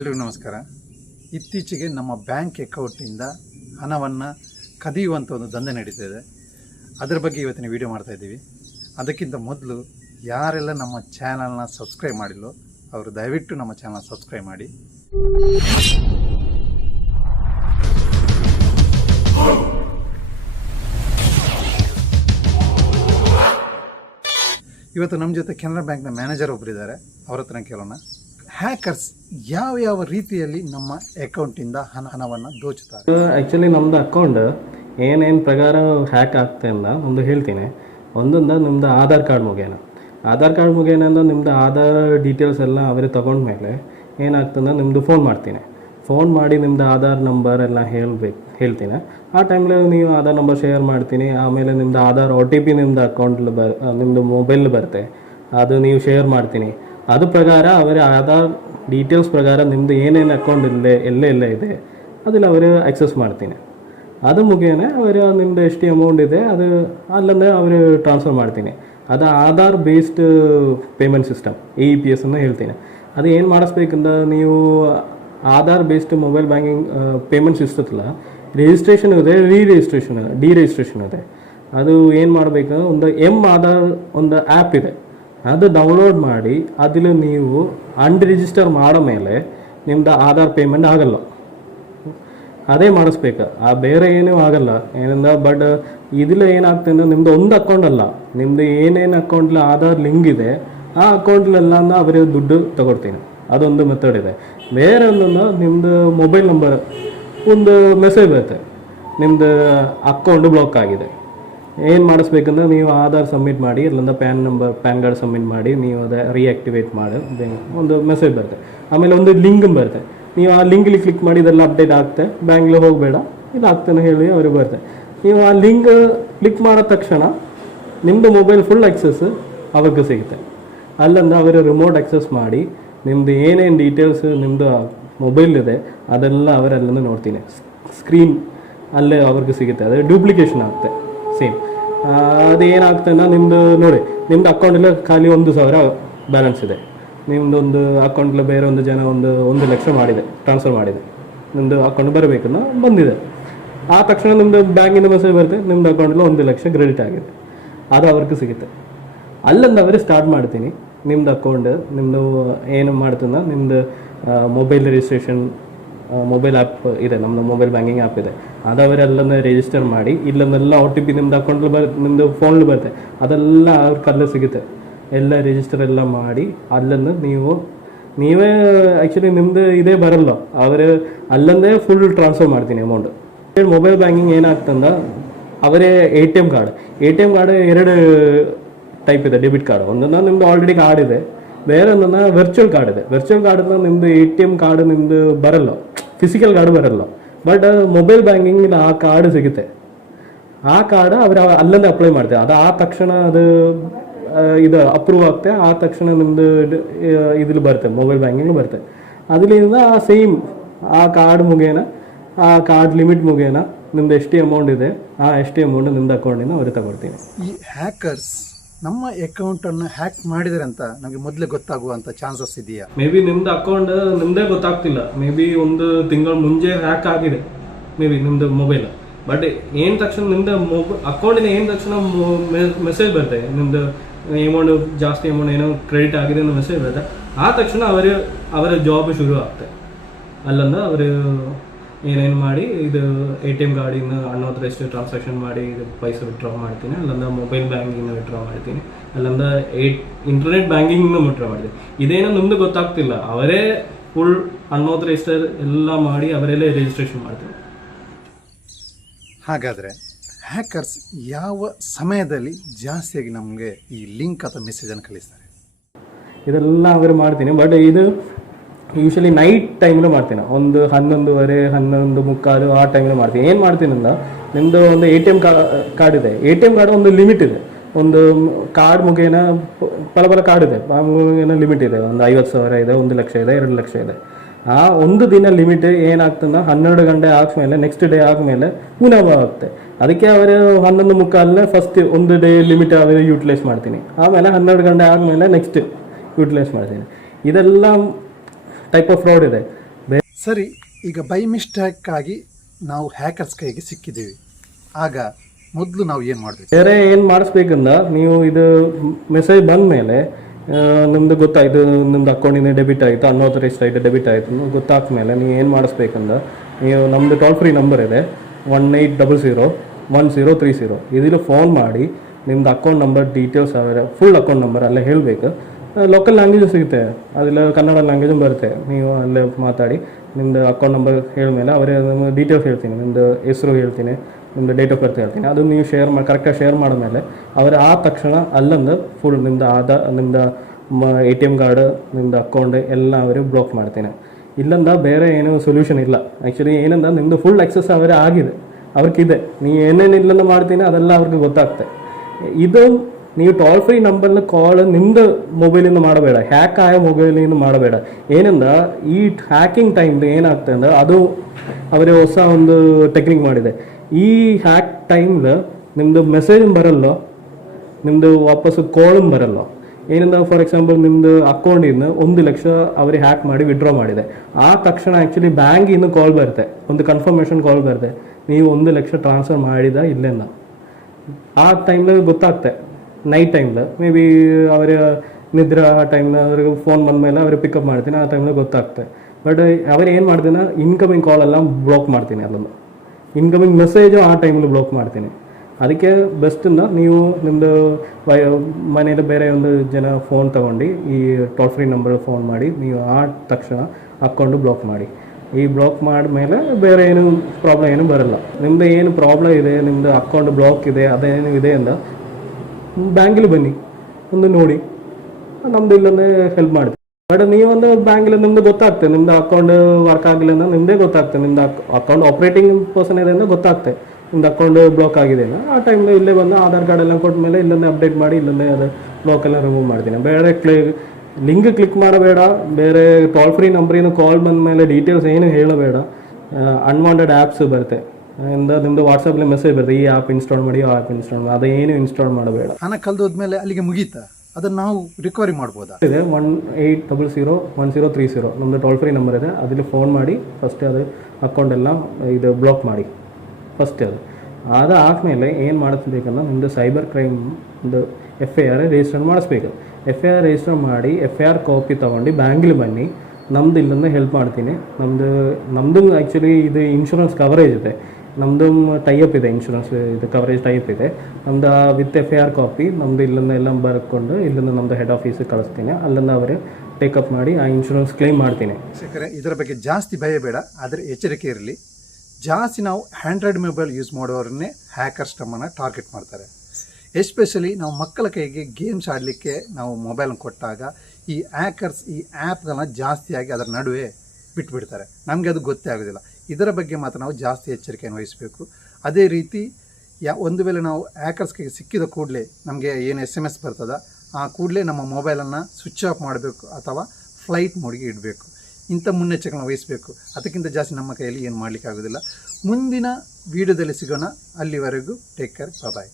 ಎಲ್ರಿಗೂ ನಮಸ್ಕಾರ. ಇತ್ತೀಚೆಗೆ ನಮ್ಮ ಬ್ಯಾಂಕ್ ಅಕೌಂಟಿಂದ ಹಣವನ್ನು ಕದಿಯುವಂಥ ಒಂದು ದಂಧೆ ನಡೀತಿದೆ. ಅದರ ಬಗ್ಗೆ ಇವತ್ತಿನ ವಿಡಿಯೋ ಮಾಡ್ತಾ ಇದ್ದೀವಿ. ಅದಕ್ಕಿಂತ ಮೊದಲು ಯಾರೆಲ್ಲ ನಮ್ಮ ಚಾನಲ್ನ ಸಬ್ಸ್ಕ್ರೈಬ್ ಮಾಡಿಲ್ಲೋ ಅವರು ದಯವಿಟ್ಟು ನಮ್ಮ ಚಾನಲ್ ಸಬ್ಸ್ಕ್ರೈಬ್ ಮಾಡಿ. ಇವತ್ತು ನಮ್ಮ ಜೊತೆ ಕೆನರಾ ಬ್ಯಾಂಕ್ನ ಮ್ಯಾನೇಜರ್ ಒಬ್ಬರಿದ್ದಾರೆ, ಅವ್ರ ಹತ್ರ ಕೇಳೋಣ. ಹ್ಯಾಕರ್ಸ್ ಯಾವ ರೀತಿಯಲ್ಲಿ ನಮ್ಮ ಅಕೌಂಟಿಂದ ಹಣವನ್ನು ದೋಚುತ್ತಾರೆ? ಆ್ಯಕ್ಚುಲಿ ನಮ್ಮದು ಅಕೌಂಟ್ ಏನೇನು ಪ್ರಕಾರ ಹ್ಯಾಕ್ ಆಗ್ತದೆ ಅಂತ ಒಂದು ಹೇಳ್ತೀನಿ. ಒಂದೊಂದು ನಿಮ್ಮದು ಆಧಾರ್ ಕಾರ್ಡ್ ಮುಖೇನ ನಿಮ್ಮದು ಆಧಾರ್ ಡೀಟೇಲ್ಸ್ ಎಲ್ಲ ಅವರೇ ತೊಗೊಂಡ್ಮೇಲೆ ಏನಾಗ್ತದೆ, ನಿಮ್ಮದು ಫೋನ್ ಮಾಡಿ ನಿಮ್ಮದು ಆಧಾರ್ ನಂಬರ್ ಎಲ್ಲ ಹೇಳ್ತೀನಿ. ಆ ಟೈಮ್ಲಿ ನೀವು ಆಧಾರ್ ನಂಬರ್ ಶೇರ್ ಮಾಡ್ತೀನಿ. ಆಮೇಲೆ ನಿಮ್ಮದು ಆಧಾರ್ OTP ನಿಮ್ಮದು ಅಕೌಂಟ್ಲಿ ನಿಮ್ಮದು ಮೊಬೈಲ್ ಬರುತ್ತೆ, ಅದು ನೀವು ಶೇರ್ ಮಾಡ್ತೀನಿ. ಅದು ಪ್ರಕಾರ ಅವರ ಆಧಾರ್ ಡೀಟೇಲ್ಸ್ ಪ್ರಕಾರ ನಿಮ್ಮದು ಏನೇನು ಅಕೌಂಟ್ ಎಲ್ಲ ಇದೆ ಅದನ್ನು ಅವರು ಆಕ್ಸೆಸ್ ಮಾಡ್ತೀನಿ. ಅದು ಮುಖೇನ ಅವರು ನಿಮ್ಮದು ಎಷ್ಟು ಅಮೌಂಟ್ ಇದೆ ಅದು ಅಲ್ಲಿಂದ ಅವರು ಟ್ರಾನ್ಸ್ಫರ್ ಮಾಡ್ತೀನಿ. ಅದು Aadhaar based payment system AEPS ಅನ್ನು ಹೇಳ್ತೀನಿ. ಅದು ಏನು ಮಾಡಿಸ್ಬೇಕಂದ್ರೆ, ನೀವು Aadhaar based mobile banking payments ಇರ್ತಲ್ಲ, ರಿಜಿಸ್ಟ್ರೇಷನ್ ಇದೆ, ಡಿರಿಜಿಸ್ಟ್ರೇಷನ್ ಇದೆ. ಅದು ಏನು ಮಾಡಬೇಕಂದ್ರೆ, ಒಂದು ಆಧಾರ್ ಒಂದು ಆ್ಯಪ್ ಇದೆ, ಅದು ಡೌನ್ಲೋಡ್ ಮಾಡಿ ಅದಿಲ್ಲಿ ನೀವು ಅನ್ರಿಜಿಸ್ಟರ್ ಮಾಡೋ ಮೇಲೆ ನಿಮ್ಮದು ಆಧಾರ್ ಪೇಮೆಂಟ್ ಆಗಲ್ಲ. ಅದೇ ಮಾಡಿಸ್ಬೇಕು, ಬೇರೆ ಏನೂ ಆಗಲ್ಲ. ಏನಂದ್ರೆ ಬಟ್ ಇದಿಲ್ಲ ಏನಾಗ್ತದೆ ಅಂದರೆ, ನಿಮ್ಮದು ಒಂದು ಅಕೌಂಟ್ ಅಲ್ಲ, ನಿಮ್ಮದು ಏನೇನು ಅಕೌಂಟ್ಲಿ ಆಧಾರ್ ಲಿಂಕ್ ಇದೆ ಆ ಅಕೌಂಟ್ಲೆಲ್ಲ ಅವರಿಗೆ ದುಡ್ಡು ತಗೊಳ್ತೀನಿ. ಅದೊಂದು ಮೆಥಡ್ ಇದೆ. ಬೇರೆ ಒಂದೊಂದು ನಿಮ್ಮದು ಮೊಬೈಲ್ ನಂಬರ್ ಒಂದು ಮೆಸೇಜ್ ಬರುತ್ತೆ, ನಿಮ್ಮದು ಅಕೌಂಟ್ ಬ್ಲಾಕ್ ಆಗಿದೆ. ಏನು ಮಾಡಿಸ್ಬೇಕಂದ್ರೆ, ನೀವು ಆಧಾರ್ ಸಬ್ಮಿಟ್ ಮಾಡಿ, ಅಲ್ಲಿಂದ ಪ್ಯಾನ್ ಕಾರ್ಡ್ ಸಬ್ಮಿಟ್ ಮಾಡಿ, ನೀವು ಅದು ರಿಯಾಕ್ಟಿವೇಟ್ ಮಾಡಿ ಒಂದು ಮೆಸೇಜ್ ಬರುತ್ತೆ. ಆಮೇಲೆ ಒಂದು ಲಿಂಕ್ ಬರುತ್ತೆ, ನೀವು ಆ ಲಿಂಕ್ಲಿ ಕ್ಲಿಕ್ ಮಾಡಿ ಇದೆಲ್ಲ ಅಪ್ಡೇಟ್ ಆಗುತ್ತೆ, ಬ್ಯಾಂಕ್ಲಿ ಹೋಗಬೇಡ ಇದು ಆಗ್ತಾನೆ ಹೇಳಿ ಅವ್ರಿಗೆ ಬರುತ್ತೆ. ನೀವು ಆ ಲಿಂಕ್ ಕ್ಲಿಕ್ ಮಾಡಿದ ತಕ್ಷಣ ನಿಮ್ಮದು ಮೊಬೈಲ್ ಫುಲ್ ಆಕ್ಸೆಸ್ ಅವ್ರಿಗೆ ಸಿಗುತ್ತೆ. ಅಲ್ಲಿಂದ ಅವರು ರಿಮೋಟ್ ಆಕ್ಸೆಸ್ ಮಾಡಿ ನಿಮ್ಮದು ಏನೇನು ಡೀಟೇಲ್ಸ್ ನಿಮ್ಮದು ಮೊಬೈಲ್ ಇದೆ ಅದೆಲ್ಲ ಅವರೆಲ್ಲ ನೋಡ್ತೀನಿ. ಸ್ಕ್ರೀನ್ ಅಲ್ಲೇ ಅವ್ರಿಗೆ ಸಿಗುತ್ತೆ, ಅದು ಡೂಪ್ಲಿಕೇಶನ್ ಆಗುತ್ತೆ ಸೇಮ್. ಅದು ಏನಾಗ್ತದೆ, ನಿಮ್ಮದು ನೋಡಿ, ನಿಮ್ಮದು ಅಕೌಂಟಲ್ಲಿ ಖಾಲಿ 1,000 ಬ್ಯಾಲೆನ್ಸ್ ಇದೆ. ನಿಮ್ಮದೊಂದು ಅಕೌಂಟ್ಲಿ ಬೇರೆ ಒಂದು ಜನ 1 ಲಕ್ಷ ಟ್ರಾನ್ಸ್ಫರ್ ಮಾಡಿದೆ, ನಿಮ್ಮದು ಅಕೌಂಟ್ ಬರಬೇಕನ್ನ ಬಂದಿದೆ. ಆ ತಕ್ಷಣ ನಿಮ್ಮದು ಬ್ಯಾಂಕಿನ ಮೆಸೇಜ್ ಬರುತ್ತೆ, ನಿಮ್ಮದು ಅಕೌಂಟಲ್ಲಿ 1 ಲಕ್ಷ ಕ್ರೆಡಿಟ್ ಆಗಿದೆ, ಅದು ಅವ್ರಿಗೆ ಸಿಗುತ್ತೆ. ಅಲ್ಲಿಂದ ಅವರೇ ಸ್ಟಾರ್ಟ್ ಮಾಡ್ತೀನಿ. ನಿಮ್ಮದು ಅಕೌಂಟ್ ನಿಮ್ಮದು ಏನು ಮಾಡ್ತಂದ್ರೆ, ನಿಮ್ಮದು ಮೊಬೈಲ್ ರಿಜಿಸ್ಟ್ರೇಷನ್ ಮೊಬೈಲ್ ಆ್ಯಪ್ ಇದೆ, ನಮ್ಮದು ಮೊಬೈಲ್ ಬ್ಯಾಂಕಿಂಗ್ ಆ್ಯಪ್ ಇದೆ, ಅದು ಅವರೆಲ್ಲ ರಿಜಿಸ್ಟರ್ ಮಾಡಿ ಇಲ್ಲೊಂದೆಲ್ಲ OTP ನಿಮ್ಮದು ಅಕೌಂಟ್ಲಿ ನಿಮ್ಮದು ಫೋನ್ಲಿ ಬರುತ್ತೆ, ಅದೆಲ್ಲ ಅವ್ರ ಕಲ್ಲೇ ಸಿಗುತ್ತೆ. ಎಲ್ಲ ರಿಜಿಸ್ಟರ್ ಎಲ್ಲ ಮಾಡಿ ಅಲ್ಲಿಂದ ನೀವೇ ಆ್ಯಕ್ಚುಲಿ ನಿಮ್ಮದು ಇದೇ ಬರಲ್ಲ, ಅವರೇ ಅಲ್ಲಿಂದೇ ಫುಲ್ ಟ್ರಾನ್ಸ್ಫರ್ ಮಾಡ್ತೀನಿ ಅಮೌಂಟ್. ಮೊಬೈಲ್ ಬ್ಯಾಂಕಿಂಗ್ ಏನಾಗ್ತಂದ, ಅವರೇ ATM ಕಾರ್ಡ್ 2 ಟೈಪ್ ಇದೆ, ಡೆಬಿಟ್ ಕಾರ್ಡ್. ಒಂದನ್ನು ನಿಮ್ಮದು ಆಲ್ರೆಡಿ ಕಾರ್ಡ್ ಇದೆ, ಬೇರೆ ಒಂದನ್ನು ವರ್ಚುವಲ್ ಕಾರ್ಡ್ ಇದೆ. ವರ್ಚುವಲ್ ಕಾರ್ಡನ್ನ ನಿಮ್ಮದು ATM ಕಾರ್ಡ್ ನಿಮ್ಮದು ಬರಲ್ಲ, ಫಿಸಿಕಲ್ ಕಾರ್ಡ್ ಬರಲ್ಲ. ಬಟ್ ಮೊಬೈಲ್ ಬ್ಯಾಂಕಿಂಗ್ ಆ ಕಾರ್ಡ್ ಸಿಗುತ್ತೆ. ಆ ಕಾರ್ಡ್ ಅವರು ಅಲ್ಲಿಂದ ಅಪ್ಲೈ ಮಾಡ್ತಾರೆ. ಅದು ಆ ತಕ್ಷಣ ಇದು ಅಪ್ರೂವ್ ಆಗುತ್ತೆ. ಆ ತಕ್ಷಣ ನಿಮ್ಮದು ಇದ್ರಲ್ಲಿ ಬರುತ್ತೆ, ಮೊಬೈಲ್ ಬ್ಯಾಂಕಿಂಗ್ ಬರುತ್ತೆ. ಅದರಿಂದ ಸೇಮ್ ಆ ಕಾರ್ಡ್ ಮುಖೇನ, ಆ ಕಾರ್ಡ್ ಲಿಮಿಟ್ ಮುಖೇನ ನಿಮ್ದು ಎಷ್ಟು ಅಮೌಂಟ್ ಇದೆ ಆ ಎಷ್ಟು ಅಮೌಂಟ್ ನಿಮ್ಮದು ಅಕೌಂಟಿಂದ ಅವ್ರಿಗೆ ತಗೊಳ್ತೀನಿ. ಈ ಹ್ಯಾಕರ್ಸ್ ನಮ್ಮ ಅಕೌಂಟನ್ನು ಹ್ಯಾಕ್ ಮಾಡಿದರೆ ಅಂತ ನಮಗೆ ಮೊದಲೇ ಗೊತ್ತಾಗುವಂಥ ಚಾನ್ಸಸ್ ಇದೆಯಾ? ಮೇ ಬಿ ನಿಮ್ಮದು ಅಕೌಂಟ್ ನಿಮ್ಮದೇ ಗೊತ್ತಾಗ್ತಿಲ್ಲ, ಮೇ ಬಿ 1 ತಿಂಗಳ ಮುಂಚೆ ಹ್ಯಾಕ್ ಆಗಿದೆ ಮೇ ಬಿ ನಿಮ್ಮದು ಮೊಬೈಲ್. ಬಟ್ ಏನು ತಕ್ಷಣ ನಿಮ್ಮದು ಅಕೌಂಟಿನ ಏನು ತಕ್ಷಣ ಮೆಸೇಜ್ ಬರುತ್ತೆ, ನಿಮ್ಮದು ಅಮೌಂಟ್ ಜಾಸ್ತಿ ಅಮೌಂಟ್ ಏನೋ ಕ್ರೆಡಿಟ್ ಆಗಿದೆ ಅನ್ನೋ ಮೆಸೇಜ್ ಬರುತ್ತೆ. ಆ ತಕ್ಷಣ ಅವರ ಜಾಬ್ ಶುರು ಆಗ್ತದೆ. ಅಲ್ಲಿಂದ ಅವರು ಏನೇನು ಮಾಡಿ ಇದು ATM ಕಾರ್ಡಿನ ಅನ್ಅಥರೈಸ್ಡ್ ಟ್ರಾನ್ಸಾಕ್ಷನ್ ಮಾಡಿ ಇದು ಪೈಸೆ ವಿತ್ಡ್ರಾ ಮಾಡ್ತೀನಿ. ಅಲ್ಲಿಂದ ಮೊಬೈಲ್ ಬ್ಯಾಂಕಿಂಗ್ನ ವಿತ್ಡ್ರಾ ಮಾಡ್ತೀನಿ. ಅಲ್ಲಿಂದ ಇಂಟರ್ನೆಟ್ ಬ್ಯಾಂಕಿಂಗ್ನ ವಿತ್ಡ್ರಾ ಮಾಡ್ತೀನಿ. ಇದೇನೋ ನಿಮ್ಮದು ಗೊತ್ತಾಗ್ತಿಲ್ಲ, ಅವರೇ ಫುಲ್ ಅನ್ಅಥರೈಸ್ಡ್ ಎಲ್ಲ ಮಾಡಿ ಅವರೆಲ್ಲೇ ರಿಜಿಸ್ಟ್ರೇಷನ್ ಮಾಡ್ತೀನಿ. ಹಾಗಾದರೆ ಹ್ಯಾಕರ್ಸ್ ಯಾವ ಸಮಯದಲ್ಲಿ ಜಾಸ್ತಿಯಾಗಿ ನಮಗೆ ಈ ಲಿಂಕ್ ಅಥವಾ ಮೆಸೇಜನ್ನು ಕಳಿಸ್ತಾರೆ? ಇದೆಲ್ಲ ಅವರು ಮಾಡ್ತೀನಿ. ಬಟ್ ಇದು ಯೂಶಲಿ ನೈಟ್ ಟೈಮ್ಲು ಮಾಡ್ತೀನಿ, ಒಂದು 11:30 11:45 ಆ ಟೈಮ್ಲು ಮಾಡ್ತೀನಿ. ಏನು ಮಾಡ್ತೀನಿ ಅಂದ್ರೆ, ನಿಮ್ಮದು ಒಂದು ATM ಕಾರ್ಡ್ ಇದೆ, ATM ಕಾರ್ಡ್ ಒಂದು ಲಿಮಿಟ್ ಇದೆ. ಒಂದು ಕಾರ್ಡ್ ಮುಖೇನ ಪಲ ಕಾರ್ಡ್ ಇದೆ, ಆ ಮುಖೇನ ಲಿಮಿಟ್ ಇದೆ. ಒಂದು 50,000 ಇದೆ, 1 ಲಕ್ಷ ಇದೆ, 2 ಲಕ್ಷ ಇದೆ. ಆ ಒಂದು ದಿನ ಲಿಮಿಟ್ ಏನಾಗ್ತದೆ, 12 ಗಂಟೆ ಆದಮೇಲೆ ನೆಕ್ಸ್ಟ್ ಡೇ ಆದಮೇಲೆ ಪುನಃ ಆಗುತ್ತೆ. ಅದಕ್ಕೆ ಅವರು 11:45 ಫಸ್ಟ್ ಒಂದು ಡೇ ಲಿಮಿಟ್ ಅವರು ಯೂಟಿಲೈಸ್ ಮಾಡ್ತೀನಿ. ಆಮೇಲೆ 12 ಗಂಟೆ ಆದಮೇಲೆ ನೆಕ್ಸ್ಟ್ ಯೂಟಿಲೈಸ್ ಮಾಡ್ತೀನಿ. ಇದೆಲ್ಲ ಟೈಪ್ ಆಫ್ ಫ್ರಾಡ್ ಇದೆ. ಸರಿ, ಈಗ ಬೈ ಮಿಸ್ಟೇಕ್ ಆಗಿ ನಾವು ಹ್ಯಾಕರ್ಸ್ ಕೈಗೆ ಸಿಕ್ಕಿದ್ದೀವಿ, ಆಗ ಮೊದಲು ನಾವು ಏನು ಮಾಡಬೇಕು? ಬೇರೆ ಏನು ಮಾಡಿಸ್ಬೇಕಂದ ನೀವು ಇದು ಮೆಸೇಜ್ ಬಂದ ಮೇಲೆ ನಿಮ್ದು ಗೊತ್ತಾಯಿತು, ನಿಮ್ದು ಅಕೌಂಟಿಂದ ಡೆಬಿಟ್ ಆಯಿತು, ಅನ್ಆಥರೈಸ್ಡ್ ಆಯಿತು, ಡೆಬಿಟ್ ಆಯಿತು ಗೊತ್ತಾದ ಮೇಲೆ ನೀವು ಏನು ಮಾಡಿಸ್ಬೇಕಂದ ನೀವು ನಮ್ಮದು ಟೋಲ್ ಫ್ರೀ ನಂಬರ್ ಇದೆ 1800 1030 ಇದರಲ್ಲಿ ಫೋನ್ ಮಾಡಿ ನಿಮ್ದು ಅಕೌಂಟ್ ನಂಬರ್ ಡೀಟೇಲ್ಸ್ ಅವರ ಫುಲ್ ಅಕೌಂಟ್ ನಂಬರ್ ಅಲ್ಲೇ ಹೇಳಬೇಕು. ಲೋಕಲ್ ಲ್ಯಾಂಗ್ವೇಜು ಸಿಗುತ್ತೆ, ಅದೆಲ್ಲ ಕನ್ನಡ ಲ್ಯಾಂಗ್ವೇಜು ಬರುತ್ತೆ. ನೀವು ಅಲ್ಲೇ ಮಾತಾಡಿ ನಿಮ್ಮದು ಅಕೌಂಟ್ ನಂಬರ್ ಹೇಳಿದ್ಮೇಲೆ ಅವರೇ ಡೀಟೇಲ್ಸ್ ಹೇಳ್ತೀನಿ, ನಿಮ್ಮದು ಹೆಸರು ಹೇಳ್ತೀನಿ, ನಿಮ್ಮದು ಡೇಟ್ ಆಫ್ ಬರ್ತ್ ಹೇಳ್ತೀನಿ. ಅದು ನೀವು ಕರೆಕ್ಟಾಗಿ ಶೇರ್ ಮಾಡಿದ್ಮೇಲೆ ಅವರು ಆ ತಕ್ಷಣ ಅಲ್ಲೊಂದು ಫುಲ್ ನಿಮ್ಮದು ಆಧಾರ್, ನಿಮ್ಮದು ATM ಕಾರ್ಡ್, ನಿಮ್ಮದು ಅಕೌಂಟ್ ಎಲ್ಲ ಅವರು ಬ್ಲಾಕ್ ಮಾಡ್ತೀನಿ. ಇಲ್ಲಂದ ಬೇರೆ ಏನೂ ಸೊಲ್ಯೂಷನ್ ಇಲ್ಲ. ಆ್ಯಕ್ಚುಲಿ ಏನಂದ ನಿಮ್ಮದು ಫುಲ್ ಆಕ್ಸೆಸ್ ಅವರೇ ಆಗಿದೆ, ಅವ್ರಿಗಿದೆ. ನೀವು ಏನೇನು ಇಲ್ಲಂದ ಮಾಡ್ತೀನಿ ಅದೆಲ್ಲ ಅವ್ರಿಗೆ ಗೊತ್ತಾಗ್ತದೆ. ಇದು ನೀವು ಟೋಲ್ ಫ್ರೀ ನಂಬರ್ನ ಕಾಲ್ ನಿಮ್ಮದು ಮೊಬೈಲಿಂದ ಮಾಡಬೇಡ, ಹ್ಯಾಕ್ ಆಯೋ ಮೊಬೈಲಿಂದ ಮಾಡಬೇಡ. ಏನಂದ ಈ ಹ್ಯಾಕಿಂಗ್ ಟೈಮ್ದು ಏನಾಗ್ತದೆ ಅಂದ್ರೆ ಅದು ಅವರೇ ಹೊಸ ಒಂದು ಟೆಕ್ನಿಕ್ ಮಾಡಿದೆ. ಈ ಹ್ಯಾಕ್ ಟೈಮ್ದು ನಿಮ್ಮದು ಮೆಸೇಜ್ ಬರಲ್ಲೋ, ನಿಮ್ಮದು ವಾಪಸ್ಸು ಕಾಲ್ ಬರಲ್ಲೋ. ಏನಂದ್ರೆ ಫಾರ್ ಎಕ್ಸಾಂಪಲ್ ನಿಮ್ಮದು ಅಕೌಂಟಿಂದ 1 ಲಕ್ಷ ಅವ್ರಿಗೆ ಹ್ಯಾಕ್ ಮಾಡಿ ವಿಡ್ರಾ ಮಾಡಿದೆ, ಆ ತಕ್ಷಣ ಆ್ಯಕ್ಚುಲಿ ಬ್ಯಾಂಕಿಂದ ಕಾಲ್ ಬರುತ್ತೆ, ಒಂದು ಕನ್ಫರ್ಮೇಷನ್ ಕಾಲ್ ಬರುತ್ತೆ, ನೀವು 1 ಲಕ್ಷ ಟ್ರಾನ್ಸ್ಫರ್ ಮಾಡಿದ ಇಲ್ಲೇನ. ಆ ಟೈಮ್ದಾಗ ಗೊತ್ತಾಗ್ತೆ, ನೈಟ್ ಟೈಮ್ದಾಗ ಮೇ ಬಿ ಅವರ ನಿದ್ರೆ ಆ ಟೈಮ್ನ ಅವ್ರಿಗೆ ಫೋನ್ ಬಂದಮೇಲೆ ಅವ್ರಿಗೆ ಪಿಕಪ್ ಮಾಡ್ತೀನಿ, ಆ ಟೈಮ್ದಾಗ ಗೊತ್ತಾಗ್ತೆ. ಬಟ್ ಅವ್ರು ಏನು ಮಾಡ್ತೀನಿ, ಇನ್ಕಮಿಂಗ್ ಕಾಲೆಲ್ಲ ಬ್ಲಾಕ್ ಮಾಡ್ತೀನಿ, ಅಲ್ಲೊಂದು ಇನ್ಕಮಿಂಗ್ ಮೆಸೇಜು ಆ ಟೈಮಲ್ಲಿ ಬ್ಲಾಕ್ ಮಾಡ್ತೀನಿ. ಅದಕ್ಕೆ ಬೆಸ್ಟಿಂದ ನೀವು ನಿಮ್ಮದು ಮನೇಲಿ ಬೇರೆ ಒಂದು ಜನ ಫೋನ್ ತೊಗೊಂಡು ಈ ಟೋಲ್ ಫ್ರೀ ನಂಬರ್ ಫೋನ್ ಮಾಡಿ ನೀವು ಆ ತಕ್ಷಣ ಅಕೌಂಟು ಬ್ಲಾಕ್ ಮಾಡಿ. ಈ ಬ್ಲಾಕ್ ಮಾಡಿದ್ಮೇಲೆ ಬೇರೆ ಏನು ಪ್ರಾಬ್ಲಮ್ ಏನು ಬರಲ್ಲ. ನಿಮ್ಮದು ಏನು ಪ್ರಾಬ್ಲಮ್ ಇದೆ, ನಿಮ್ಮದು ಅಕೌಂಟ್ ಬ್ಲಾಕ್ ಇದೆ, ಅದೇನು ಇದೆ ಅಂದ ಬ್ಯಾಂಕಿಗೆ ಬನ್ನಿ, ಒಂದು ನೋಡಿ, ನಮ್ಮದು ಇಲ್ಲಂದೇ ಹೆಲ್ಪ್ ಮಾಡ್ತೀವಿ. ಬಟ್ ನೀವೊಂದು ಬ್ಯಾಂಕಲ್ಲಿ ನಿಮ್ಮದು ಗೊತ್ತಾಗ್ತದೆ, ನಿಮ್ಮದು ಅಕೌಂಟ್ ವರ್ಕ್ ಆಗಿಲ್ಲ ಅಂದ್ರೆ ನಿಮ್ಮದೇ ಗೊತ್ತಾಗ್ತದೆ, ನಿಮ್ಮದು ಅಕೌಂಟ್ ಆಪ್ರೇಟಿಂಗ್ ಪರ್ಸನ್ ಇದೆ ಅಂದ್ರೆ ಗೊತ್ತಾಗ್ತದೆ ನಿಮ್ಮದು ಅಕೌಂಟ್ ಬ್ಲಾಕ್ ಆಗಿದೆ. ಆ ಟೈಮ್లో ಇಲ್ಲೇ ಬಂದು ಆಧಾರ್ ಕಾರ್ಡ್ ಎಲ್ಲ ಕೊಟ್ಟ ಮೇಲೆ ಇಲ್ಲೇ ಅಪ್ಡೇಟ್ ಮಾಡಿ ಇಲ್ಲೇ ಅದು ಬ್ಲಾಕ್ ಎಲ್ಲ ರಿಮೂವ್ ಮಾಡ್ತೀನಿ. ಬೇರೆ ಲಿಂಕ್ ಕ್ಲಿಕ್ ಮಾಡಬೇಡ, ಬೇರೆ ಟೋಲ್ ಫ್ರೀ ನಂಬರಿನ ಕಾಲ್ ಬಂದ ಮೇಲೆ ಡೀಟೇಲ್ಸ್ ಏನು ಹೇಳಬೇಡ. ಅನ್ವಾಂಟೆಡ್ ಆ್ಯಪ್ಸ್ ಬರುತ್ತೆ, ನಿಮ್ಮದು ವಾಟ್ಸಪ್ಪಲ್ಲಿ ಮೆಸೇಜ್ ಬರುತ್ತೆ, ಈ ಆ್ಯಪ್ ಇನ್ಸ್ಟಾಲ್ ಮಾಡಿ, ಆ ಆ್ಯಪ್ ಇನ್ಸ್ಟಾಲ್ ಮಾಡಿ, ಅದೇನು ಇನ್ಸ್ಟಾಲ್ ಮಾಡಬೇಡ. ಹಣ ಕಳೆದೋದ್ಮೇಲೆ ಅಲ್ಲಿಗೆ ಮುಗೀತಾ? ಅದನ್ನು ನಾವು ರಿಕವರಿ ಮಾಡ್ಬೋದಾ? ಇದೆ 1800 1030 ನಮ್ಮದು ಟೋಲ್ ಫ್ರೀ ನಂಬರ್ ಇದೆ, ಅದರಲ್ಲಿ ಫೋನ್ ಮಾಡಿ ಫಸ್ಟ್ ಅದು ಅಕೌಂಟ್ ಎಲ್ಲ ಇದು ಬ್ಲಾಕ್ ಮಾಡಿ ಫಸ್ಟ್. ಅದು ಆದಮೇಲೆ ಏನು ಮಾಡಿಸ್ಬೇಕಂದ್ರೆ ನಿಮ್ಮದು ಸೈಬರ್ ಕ್ರೈಮ್ ಒಂದು FIR ರಿಜಿಸ್ಟರ್ ಮಾಡಿಸ್ಬೇಕು. FIR ರಿಜಿಸ್ಟರ್ ಮಾಡಿ FIR ಕಾಪಿ ತೊಗೊಂಡು ಬ್ಯಾಂಕಿಗೆ ಬನ್ನಿ, ನಮ್ಮದು ಇಲ್ಲಂದ ಹೆಲ್ಪ್ ಮಾಡ್ತೀನಿ. ನಮ್ಮದು ಆ್ಯಕ್ಚುಲಿ ಇದು ಇನ್ಶೂರೆನ್ಸ್ ಕವರೇಜ್ ಇದೆ, ನಮ್ಮದು ಟೈಅಪ್ ಇದೆ, ಇನ್ಶೂರೆನ್ಸ್ ಇದು ಕವರೇಜ್ ಟೈಅಪ್ ಇದೆ. ನಮ್ಮದು ವಿತ್ FIR ಕಾಪಿ ನಮ್ಮದು ಇಲ್ಲಿಂದ ಎಲ್ಲ ಬರ್ಕೊಂಡು ಇಲ್ಲಿಂದ ನಮ್ಮದು ಹೆಡ್ ಆಫೀಸಿಗೆ ಕಳಿಸ್ತೀನಿ, ಅಲ್ಲಿಂದ ಅವರು ಟೇಕಪ್ ಮಾಡಿ ಆ ಇನ್ಶೂರೆನ್ಸ್ ಕ್ಲೈಮ್ ಮಾಡ್ತೀನಿ. ಯಾಕಂದರೆ ಇದರ ಬಗ್ಗೆ ಜಾಸ್ತಿ ಭಯ ಬೇಡ, ಆದರೆ ಎಚ್ಚರಿಕೆ ಇರಲಿ. ಜಾಸ್ತಿ ನಾವು ಆ್ಯಂಡ್ರಾಯ್ಡ್ ಮೊಬೈಲ್ ಯೂಸ್ ಮಾಡೋರನ್ನೇ ಹ್ಯಾಕರ್ಸ್ ನಮ್ಮನ್ನು ಟಾರ್ಗೆಟ್ ಮಾಡ್ತಾರೆ. ಎಸ್ಪೆಷಲಿ ನಾವು ಮಕ್ಕಳ ಕೈಗೆ ಗೇಮ್ಸ್ ಆಡಲಿಕ್ಕೆ ನಾವು ಮೊಬೈಲನ್ನು ಕೊಟ್ಟಾಗ ಈ ಹ್ಯಾಕರ್ಸ್ ಈ ಆ್ಯಪ್ಗಳನ್ನ ಜಾಸ್ತಿಯಾಗಿ ಅದರ ನಡುವೆ ಬಿಟ್ಬಿಡ್ತಾರೆ, ನಮಗೆ ಅದು ಗೊತ್ತೇ ಆಗೋದಿಲ್ಲ. ಇದರ ಬಗ್ಗೆ ಮಾತ್ರ ನಾವು ಜಾಸ್ತಿ ಎಚ್ಚರಿಕೆಯನ್ನು ವಹಿಸಬೇಕು. ಅದೇ ರೀತಿ ಒಂದು ವೇಳೆ ನಾವು ಹ್ಯಾಕರ್ಸ್ಗೆ ಸಿಕ್ಕಿದ ಕೂಡಲೇ ನಮಗೆ ಏನು SMS ಬರ್ತದೆ ಆ ಕೂಡಲೇ ನಮ್ಮ ಮೊಬೈಲನ್ನು ಸ್ವಿಚ್ ಆಫ್ ಮಾಡಬೇಕು ಅಥವಾ ಫ್ಲೈಟ್ ಮೋಡ್ಗೆ ಇಡಬೇಕು. ಇಂಥ ಮುನ್ನೆಚ್ಚರಿಕೆಯನ್ನು ವಹಿಸಬೇಕು. ಅದಕ್ಕಿಂತ ಜಾಸ್ತಿ ನಮ್ಮ ಕೈಯಲ್ಲಿ ಏನು ಮಾಡಲಿಕ್ಕೆ ಆಗೋದಿಲ್ಲ. ಮುಂದಿನ ವಿಡಿಯೋದಲ್ಲಿ ಸಿಗೋಣ. ಅಲ್ಲಿವರೆಗೂ ಟೇಕ್ ಕೇರ್, ಬಾಯ್.